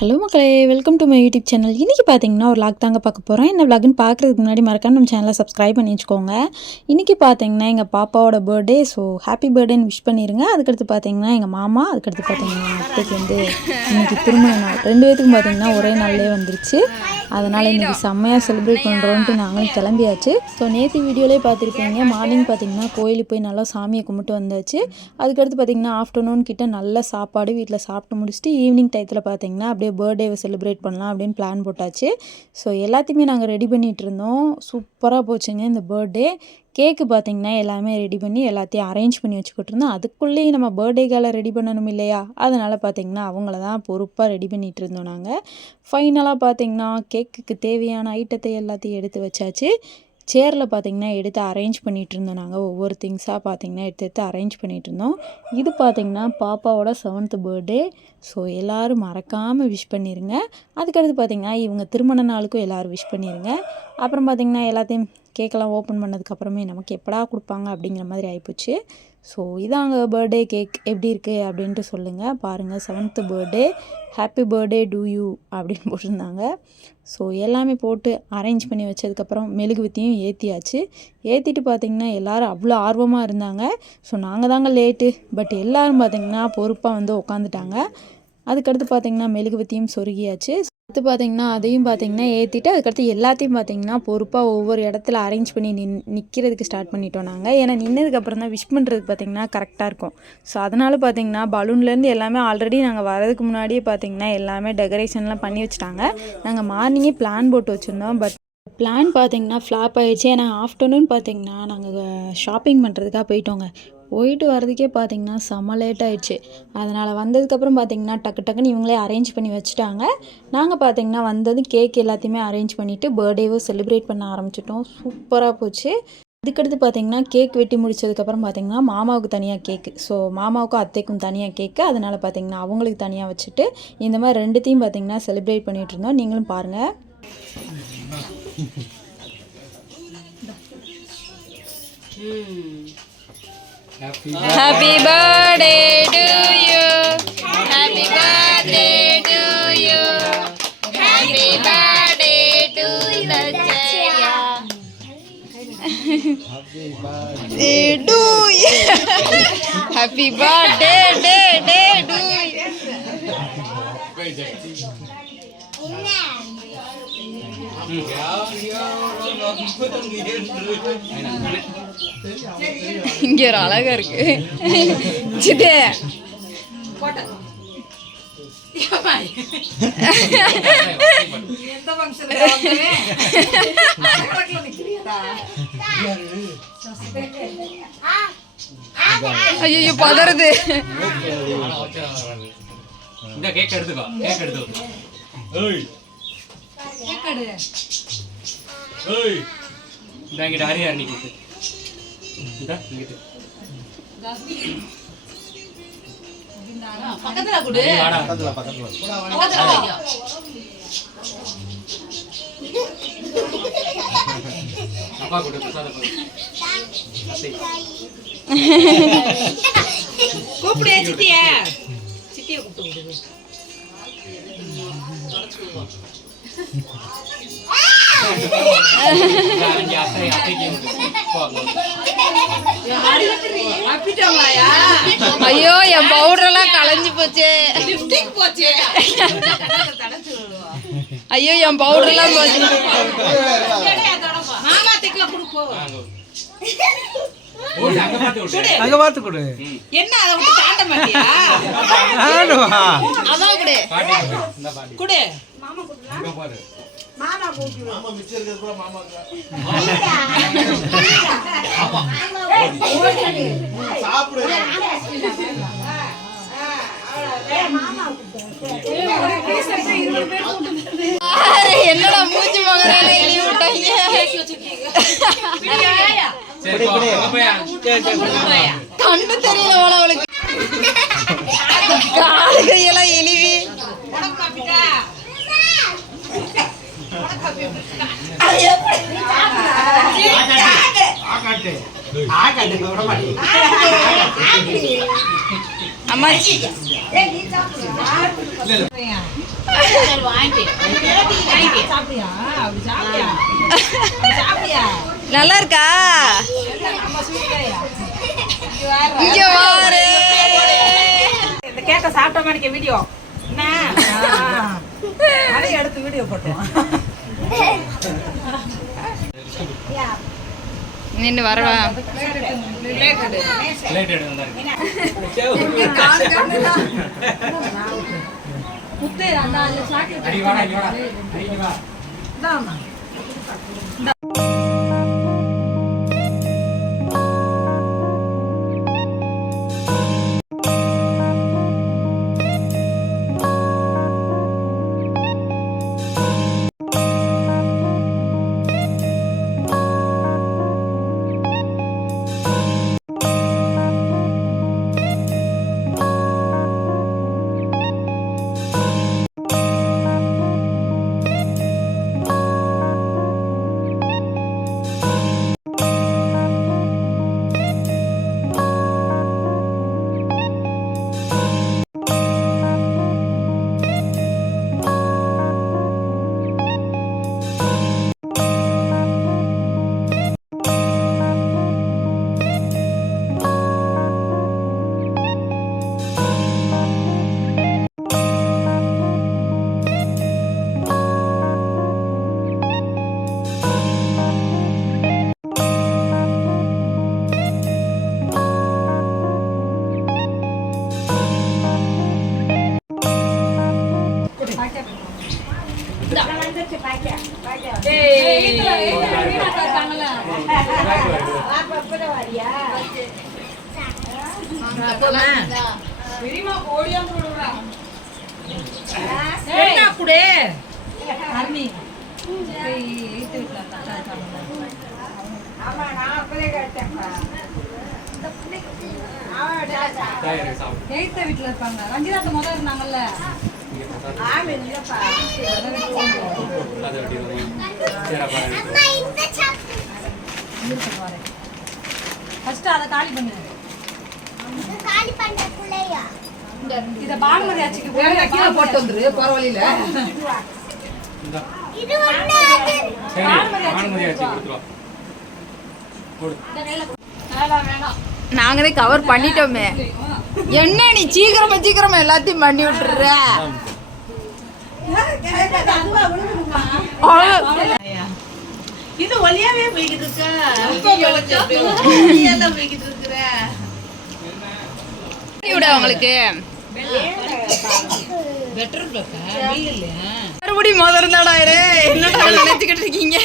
Hello மக்களே, welcome to my YouTube channel. இன்றைக்கி பார்த்தீங்கன்னா ஒரு வ்ளாக் தாங்க பார்க்க போகிறோம். என்ன வ்ளாக்னு பார்க்குறதுக்கு முன்னாடி மறக்காம நம்ம சேனலை சப்ஸ்கிரைப் பண்ணி வச்சுக்கோங்க. இன்றைக்கி பார்த்தீங்கன்னா எங்கள் பாப்பாவோட பர்த்டே. ஸோ ஹாப்பி பர்த்டேன்னு விஷ் பண்ணிடுங்க. அதுக்கடுத்து பார்த்தீங்கன்னா எங்கள் மாமா, அதுக்கடுத்து பார்த்தீங்கன்னா அத்தைக்கு இன்றைக்கி திருமண நாள். 2 பேத்துக்கும் பார்த்தீங்கன்னா ஒரே நாள்லேயே வந்துருச்சு. அதனால் இன்றைக்கி செம்மையாக செலிப்ரேட் பண்ணுறோன்ட்டு நாங்களும் கிளம்பியாச்சு. ஸோ நேற்று வீடியோலேயே பார்த்துருப்பீங்க, மார்னிங் பார்த்தீங்கன்னா கோயிலுக்கு போய் நல்லா சாமியை கும்பிட்டு வந்தாச்சு. அதுக்கடுத்து பார்த்தீங்கன்னா ஆஃப்டர்நூன் கிட்ட நல்ல சாப்பாடு வீட்டில் சாப்பிட்டு முடிச்சுட்டு ஈவினிங் டயத்தில் பார்த்தீங்கன்னா அப்படியே பர்த்டேவை செலிப்ரேட் பண்ணலாம் அப்படின்னு பிளான் போட்டாச்சு. ஸோ எல்லாத்தையுமே நாங்கள் ரெடி பண்ணிகிட்டு இருந்தோம். சூப்பராக போச்சுங்க இந்த பர்த்டே. கேக்கு பார்த்திங்கன்னா எல்லாமே ரெடி பண்ணி எல்லாத்தையும் அரேஞ்ச் பண்ணி வச்சுக்கிட்டு இருந்தோம். அதுக்குள்ளேயும் நம்ம பர்த்டேக்கால ரெடி பண்ணணும் இல்லையா, அதனால் பார்த்திங்கன்னா அவங்கள தான் பொறுப்பாக ரெடி பண்ணிகிட்டு இருந்தோம் நாங்கள். ஃபைனலாக பார்த்திங்கன்னா கேக்குக்கு தேவையான ஐட்டத்தை எல்லாத்தையும் எடுத்து வச்சாச்சு. சேரில் பார்த்திங்கன்னா எடுத்து அரேஞ்ச் பண்ணிகிட்டு இருந்தோம் நாங்கள். ஒவ்வொரு திங்ஸாக பார்த்திங்கன்னா எடுத்து அரேஞ்ச் பண்ணிகிட்டு இருந்தோம். இது பார்த்திங்கன்னா பாப்பாவோட 7th பர்த்டே. ஸோ எல்லோரும் மறக்காமல் விஷ் பண்ணிடுங்க. அதுக்கடுத்து பார்த்திங்கன்னா இவங்க திருமண நாளுக்கும் எல்லோரும் விஷ் பண்ணிடுங்க. அப்புறம் பார்த்திங்கன்னா எல்லாத்தையும் கேக்கெல்லாம் ஓப்பன் பண்ணதுக்கப்புறமே நமக்கு எப்படா கொடுப்பாங்க அப்படிங்கிற மாதிரி ஆகிப்போச்சு. ஸோ இதாங்க பர்த்டே கேக், எப்படி இருக்குது அப்படின்ட்டு சொல்லுங்கள். பாருங்கள், 7th birthday, happy birthday to you அப்படின்னு போட்டிருந்தாங்க. ஸோ எல்லாமே போட்டு அரேஞ்ச் பண்ணி வச்சதுக்கப்புறம் மெழுகுவத்தியும் ஏற்றியாச்சு. ஏற்றிட்டு பார்த்திங்கன்னா எல்லோரும் அவ்வளோ ஆர்வமாக இருந்தாங்க. ஸோ நாங்கள் தாங்க லேட்டு, பட் எல்லோரும் பார்த்திங்கன்னா பொறுப்பாக உட்காந்துட்டாங்க. அதுக்கடுத்து பார்த்திங்கன்னா மெழுகுவத்தியும் சொருகியாச்சு. அடுத்து பார்த்திங்கன்னா அதையும் பார்த்திங்கன்னா ஏற்றிட்டு அதுக்கடுத்து எல்லாத்தையும் பார்த்திங்கன்னா பொறுப்பாக ஒவ்வொரு இடத்துல அரேஞ்ச் பண்ணி நிற்கிறதுக்கு ஸ்டார்ட் பண்ணிட்டோம் நாங்கள். ஏன்னா நின்னதுக்கப்புறம் தான் விஷ் பண்ணுறதுக்கு பார்த்திங்கன்னா கரெக்டாக இருக்கும். ஸோ அதனால் பார்த்திங்கன்னா பலூன்லேருந்து எல்லாமே ஆல்ரெடி நாங்கள் வரதுக்கு முன்னாடியே பார்த்திங்கன்னா எல்லாமே டெக்கரேஷன்லாம் பண்ணி வச்சுட்டாங்க. நாங்கள் மார்னிங்கே பிளான் போட்டு வச்சுருந்தோம். பட் பிளான் பார்த்திங்கன்னா ஃப்ளாப் ஆகிடுச்சு. ஏன்னா ஆஃப்டர்நூன் பார்த்திங்கன்னா நாங்கள் ஷாப்பிங் பண்ணுறதுக்காக போயிட்டு வரதுக்கே பார்த்திங்கன்னா செம்ம லேட் ஆகிடுச்சு. அதனால் வந்ததுக்கப்புறம் பார்த்திங்கன்னா டக்குன்னு இவங்களே அரேஞ்ச் பண்ணி வச்சுட்டாங்க. நாங்கள் பார்த்திங்கன்னா வந்ததும் கேக் எல்லாத்தையுமே அரேஞ்ச் பண்ணிவிட்டு பர்த்டேவும் செலிப்ரேட் பண்ண ஆரம்பிச்சிட்டோம். சூப்பராக போச்சு. அதுக்கடுத்து பார்த்திங்கன்னா கேக் வெட்டி முடிச்சதுக்கப்புறம் பார்த்திங்கன்னா மாமாவுக்கு தனியாக கேக்கு, ஸோ மாமாவுக்கும் அத்தைக்கும் தனியாக கேக்கு. அதனால் பார்த்திங்கன்னா அவங்களுக்கு தனியாக வச்சுட்டு இந்த மாதிரி 2த்தையும் பார்த்திங்கன்னா செலிப்ரேட் பண்ணிகிட்டு இருந்தோம். நீங்களும் பாருங்கள். Happy birthday to you. Happy birthday to you. Happy birthday to Lachaya. Happy birthday to you. Happy birthday to you. இங்க ஒரு அழகா இருக்கு. சிதே ஐயோ பதறது. இந்த கேக் எடுத்துக்கோ, கேக் எடுத்துக்கோ. ஏய் கேக் எடு. ஏய் இங்க ஹரி ஹரி நிக்கு. இந்த இங்க பக்கத்துல குடு. பக்கத்துல வைங்க. அப்பா குடு பிரசாத குடு. கூப்பிடு சித்தியே. சித்தியே கூப்பிடு குடு. ஐயோ என் பவுடரெல்லாம் கலைஞ்சு போச்சு. ஐயோ என் பவுடரெல்லாம் போச்சு. அங்க பார்த்து கொடு. என்ன அதை விட்டு தாண்ட மாட்டியா? அதான் கொடு கொடு. மாமா கொடுக்கலாம். மாமா கூப்பிடு. மாமா மிச்சர் இருக்குற மாமா ஆமா சாப்பிடு. மாமா என்னடா மூஞ்சி மகரானே லீவ் விட்டாங்க. சரி கண்ணு தெரியல அவளுக்கு. கால் கையெல்லாம் எலிவி. அம்மா நல்லா இருக்கா? இங்க வாரு. இந்த கேக்க சாப்பிட்ட மாதிரி வீடியோ அதை எடுத்து வீடியோ போட்டோம். நின்று வரவா? வீட்டுல இருப்பாங்க. ரஞ்சிதாத்த முதல் இருந்தாங்கல்ல. அதை காலி பண்ணு. இத பானுமதி ஆச்சிக்கு போட்டு வந்துரு போற வழியில. நாங்களே கவர் பண்ணிட்டோமே. என்ன நீ சீக்கிரமா எல்லாத்தையும் பண்ணி விட்டுற. இது ஒலியாவே போய்கிட்டு இருக்க. உங்களுக்கு மறுபடியும் முதல் தாடாயிரு. என்னடா நினைச்சுக்கிட்டு இருக்கீங்க?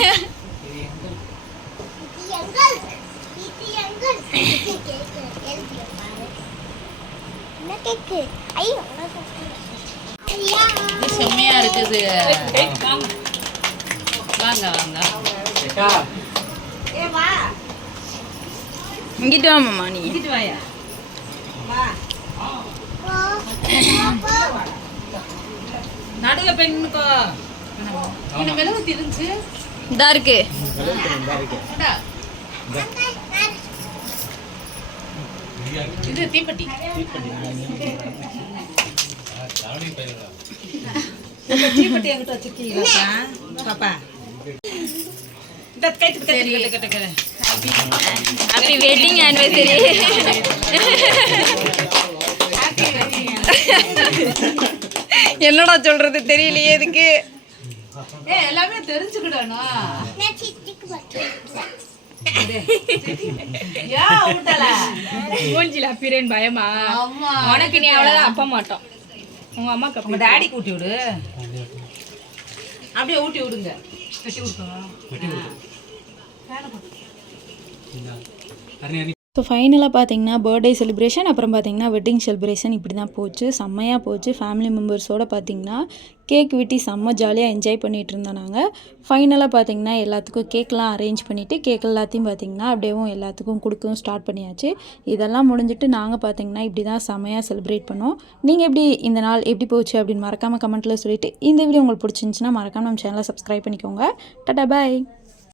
செம்மையா இருக்குது. வாங்க வாங்க இங்கிட்டு வாமாம்மா. நீ இங்கிட்டு வாயா. நடுவுல பெண்ணுக்கோ இந்த மெழுகுத்தி இருந்துச்சு. இதா இருக்கு. இது தீப்பெட்டி. தீப்பெட்டி என்கிட்ட வச்சிருக்கீங்களா பாப்பா? இந்த கட்டு ஹாப்பி வெட்டிங் ஆனிவர்சரி. என்னடா சொல்றது தெரியலையே. எதுக்கு எல்லாமே தெரிஞ்சுக்கிடணும். மூஞ்சில அப்பிரேன் பயமா? உனக்கு நீ அவ்வளவுதான் அப்ப மாட்டோம். உங்க அம்மாக்கு உங்க டாடிக்கு ஊட்டி விடு. அப்படியே ஊட்டி விடுங்க. வெட்டி விடுங்க. ஸோ ஃபைனலாக பார்த்தீங்கன்னா பர்த்டே செலிப்ரேஷன், அப்புறம் பார்த்தீங்கன்னா வெட்டிங் செலிப்ரேஷன் இப்படி தான் போச்சு. செம்மையாக போச்சு. ஃபேமிலி மெம்பர்ஸோடு பார்த்தீங்கன்னா கேக் வெட்டி செம்ம ஜாலியாக என்ஜாய் பண்ணிகிட்டு இருந்தோம் நாங்கள். ஃபைனலாக பார்த்தீங்கன்னா எல்லாத்துக்கும் கேக்லாம் அரேஞ்ச் பண்ணிவிட்டு கேக் எல்லாத்தையும் பார்த்தீங்கன்னா அப்படியேவும் எல்லாத்துக்கும் கொடுக்கவும் ஸ்டார்ட் பண்ணியாச்சு. இதெல்லாம் முடிஞ்சிட்டு நாங்கள் பார்த்தீங்கன்னா இப்படி தான் செம்மையாக செலிப்ரேட் பண்ணோம். நீங்கள் எப்படி இந்த நாள் எப்படி போச்சு அப்படின்னு மறக்காமல் கமெண்ட்டில் சொல்லிவிட்டு, இந்த வீடியோ உங்களுக்கு பிடிச்சிருந்துச்சின்னா மறக்காமல் நம்ம சேனலை சப்ஸ்கிரைப் பண்ணிக்கோங்க. டாடா பாய்.